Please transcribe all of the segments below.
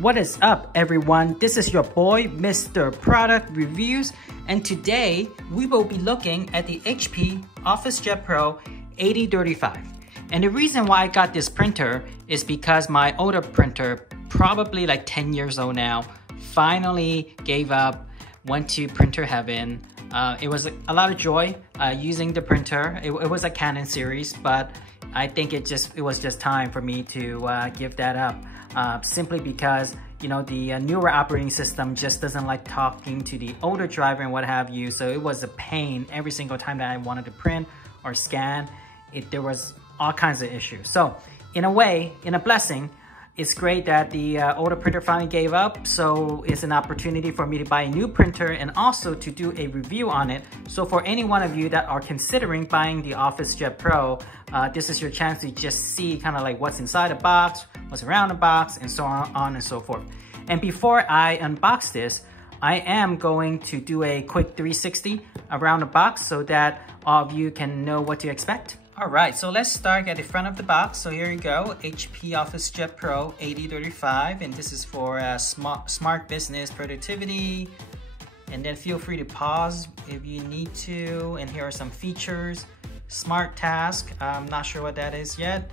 What is up, everyone? This is your boy, Mr. Product Reviews, and today we will be looking at the HP OfficeJet Pro 8035. And the reason why I got this printer is because my older printer, probably like 10 years old now, finally gave up, went to printer heaven. It was a lot of joy using the printer. It was a Canon series, but I think it was just time for me to give that up. Simply because, you know, the newer operating system just doesn't like talking to the older driver and what have you. So it was a pain every single time that I wanted to print or scan. There was all kinds of issues. So in a way, in a blessing, it's great that the older printer finally gave up. So it's an opportunity for me to buy a new printer and also to do a review on it. So for any one of you that are considering buying the OfficeJet Pro, this is your chance to just see kind of like what's inside the box, what's around the box, and so on and so forth. And before I unbox this, I am going to do a quick 360 around the box so that all of you can know what to expect. All right, so let's start at the front of the box. So here you go, HP OfficeJet Pro 8035, and this is for smart business productivity. And then feel free to pause if you need to. And here are some features. Smart Task, I'm not sure what that is yet.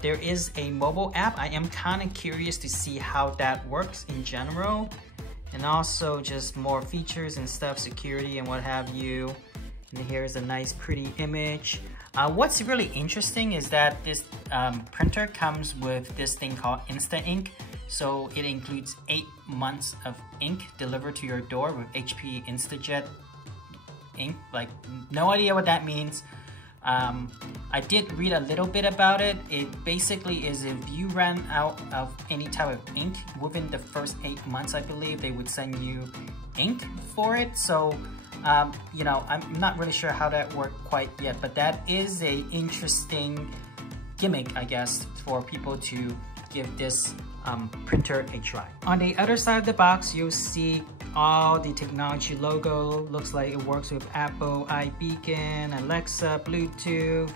There is a mobile app. I am kind of curious to see how that works in general. And also just more features and stuff, security and what have you. And here's a nice pretty image. What's really interesting is that this printer comes with this thing called Insta Ink. So it includes 8 months of ink delivered to your door with HP InstaJet ink. Like, no idea what that means. I did read a little bit about it. It basically is if you ran out of any type of ink within the first 8 months, I believe they would send you ink for it. So you know, I'm not really sure how that worked quite yet, but that is a interesting gimmick, I guess, for people to give this printer a try. On the other side of the box, you'll see all the technology logo. Looks like it works with Apple, iBeacon, Alexa, Bluetooth,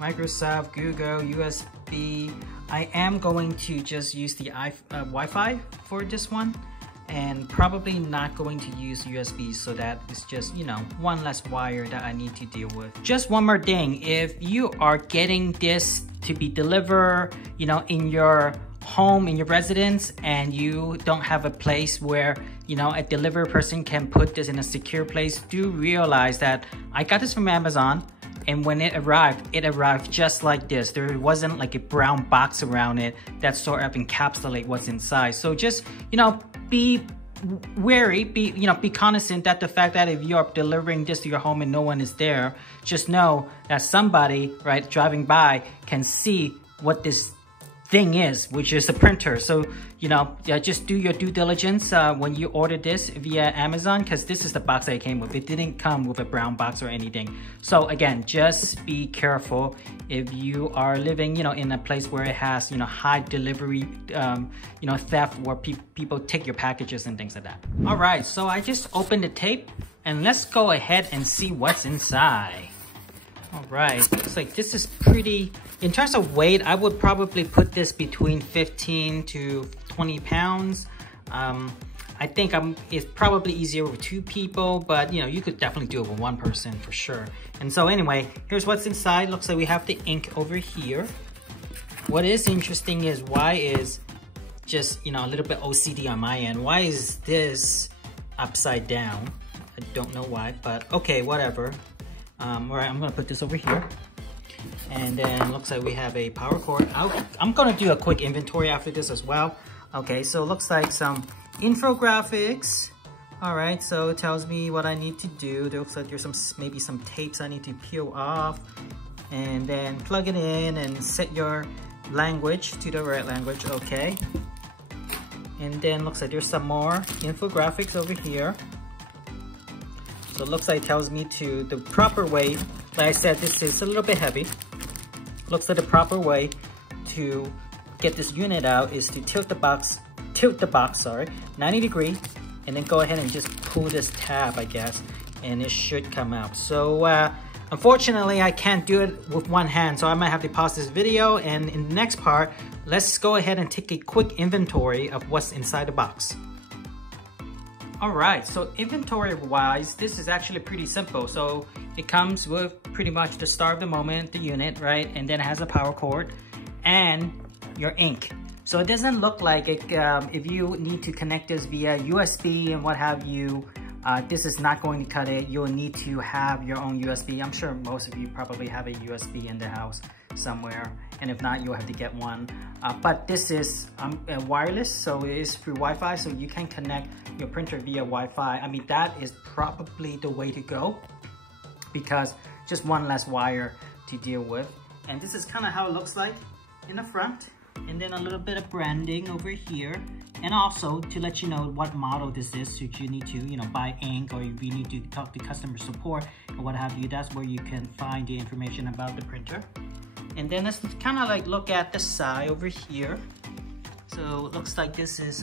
Microsoft, Google, USB. I am going to just use the Wi-Fi for this one, and probably not going to use USB, so that is just, you know, one less wire that I need to deal with. Just one more thing, if you are getting this to be delivered, you know, in your home, in your residence, and you don't have a place where, you know, a delivery person can put this in a secure place, do realize that I got this from Amazon, and when it arrived just like this. There wasn't like a brown box around it that sort of encapsulate what's inside. So just, you know, be wary, be cognizant that the fact that if you're delivering this to your home and no one is there, just know that somebody, right, driving by can see what this thing is, which is a printer. So, you know, just do your due diligence when you order this via Amazon, because this is the box that it came with. It didn't come with a brown box or anything. So again, just be careful if you are living, you know, in a place where it has, you know, high delivery, you know, theft, where people take your packages and things like that. All right, so I just opened the tape, and let's go ahead and see what's inside. All right, looks like this is pretty, in terms of weight, I would probably put this between 15 to 20 pounds. I think it's probably easier with 2 people, but you know, you could definitely do it with 1 person for sure. And so anyway, here's what's inside. Looks like we have the ink over here. What is interesting is why is just, you know, a little bit OCD on my end. Why is this upside down? I don't know why, but okay, whatever. All right, I'm gonna put this over here. And then looks like we have a power cord. I'm gonna do a quick inventory after this as well. Okay, so it looks like some infographics. All right, so it tells me what I need to do. There looks like there's maybe some tapes I need to peel off. And then plug it in and set your language to the right language, okay. And then looks like there's some more infographics over here. So it looks like it tells me to the proper way. Like I said, this is a little bit heavy. Looks like the proper way to get this unit out is to tilt the box, 90 degrees, and then go ahead and just pull this tab, I guess, and it should come out. So Unfortunately, I can't do it with one hand, so I might have to pause this video, and in the next part, let's go ahead and take a quick inventory of what's inside the box. Alright, so inventory wise, this is actually pretty simple. So it comes with pretty much the star of the moment, the unit, right? And then it has a power cord and your ink. So it doesn't look like it, if you need to connect this via USB and what have you, this is not going to cut it. You'll need to have your own USB. I'm sure most of you probably have a USB in the house somewhere, and if not, you'll have to get one. But this is wireless, so it is through Wi-Fi, so you can connect your printer via Wi-Fi. I mean, that is probably the way to go, because just one less wire to deal with. And this is kind of how it looks like in the front, and then a little bit of branding over here. And also to let you know what model this is, should you need to, buy ink, or if you need to talk to customer support or what have you, that's where you can find the information about the printer. And then let's kind of like look at the side over here. So it looks like this is,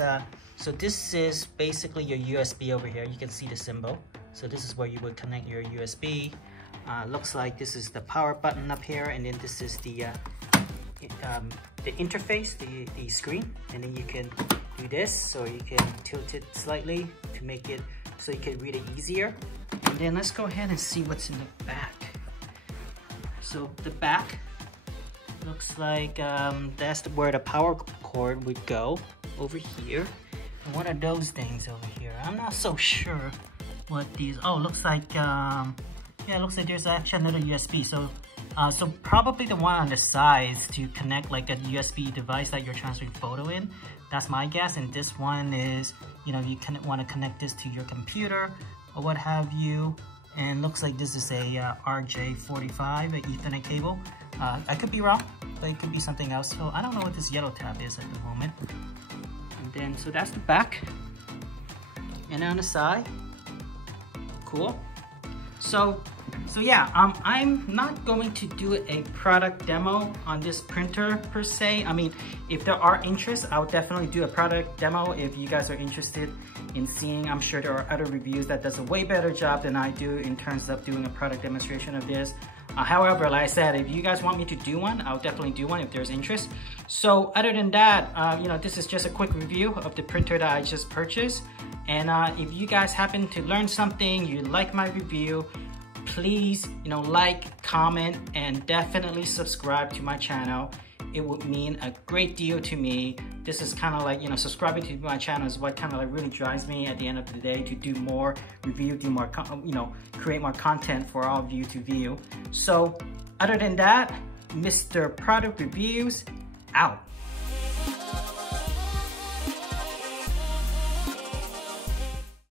so this is basically your USB over here. You can see the symbol. So this is where you would connect your USB. Looks like this is the power button up here, and then this is the interface, the screen, and then you can do this, so you can tilt it slightly to make it so you can read it easier. And then let's go ahead and see what's in the back. So the back looks like that's where the power cord would go, over here. And what are those things over here? I'm not so sure what these, oh, looks like, yeah, it looks like there's actually another USB. So probably the one on the sides to connect like a USB device that you're transferring photo in. That's my guess. And this one is, you want to connect this to your computer or what have you. And looks like this is a RJ45, an Ethernet cable. I could be wrong, but it could be something else. So I don't know what this yellow tab is at the moment. And then, so that's the back. And on the side, cool. So yeah, I'm not going to do a product demo on this printer per se. I mean, if there are interests, I'll definitely do a product demo if you guys are interested in seeing. I'm sure there are other reviews that does a way better job than I do in terms of doing a product demonstration of this. However, like I said, if you guys want me to do one, I'll definitely do one if there's interest. So other than that, this is just a quick review of the printer that I just purchased. And if you guys happen to learn something, you like my review, please, like, comment, and definitely subscribe to my channel. It would mean a great deal to me. This is kind of like, subscribing to my channel is what kind of like really drives me at the end of the day to do more review, do more, create more content for all of you to view. So other than that, Mr. Product Reviews out.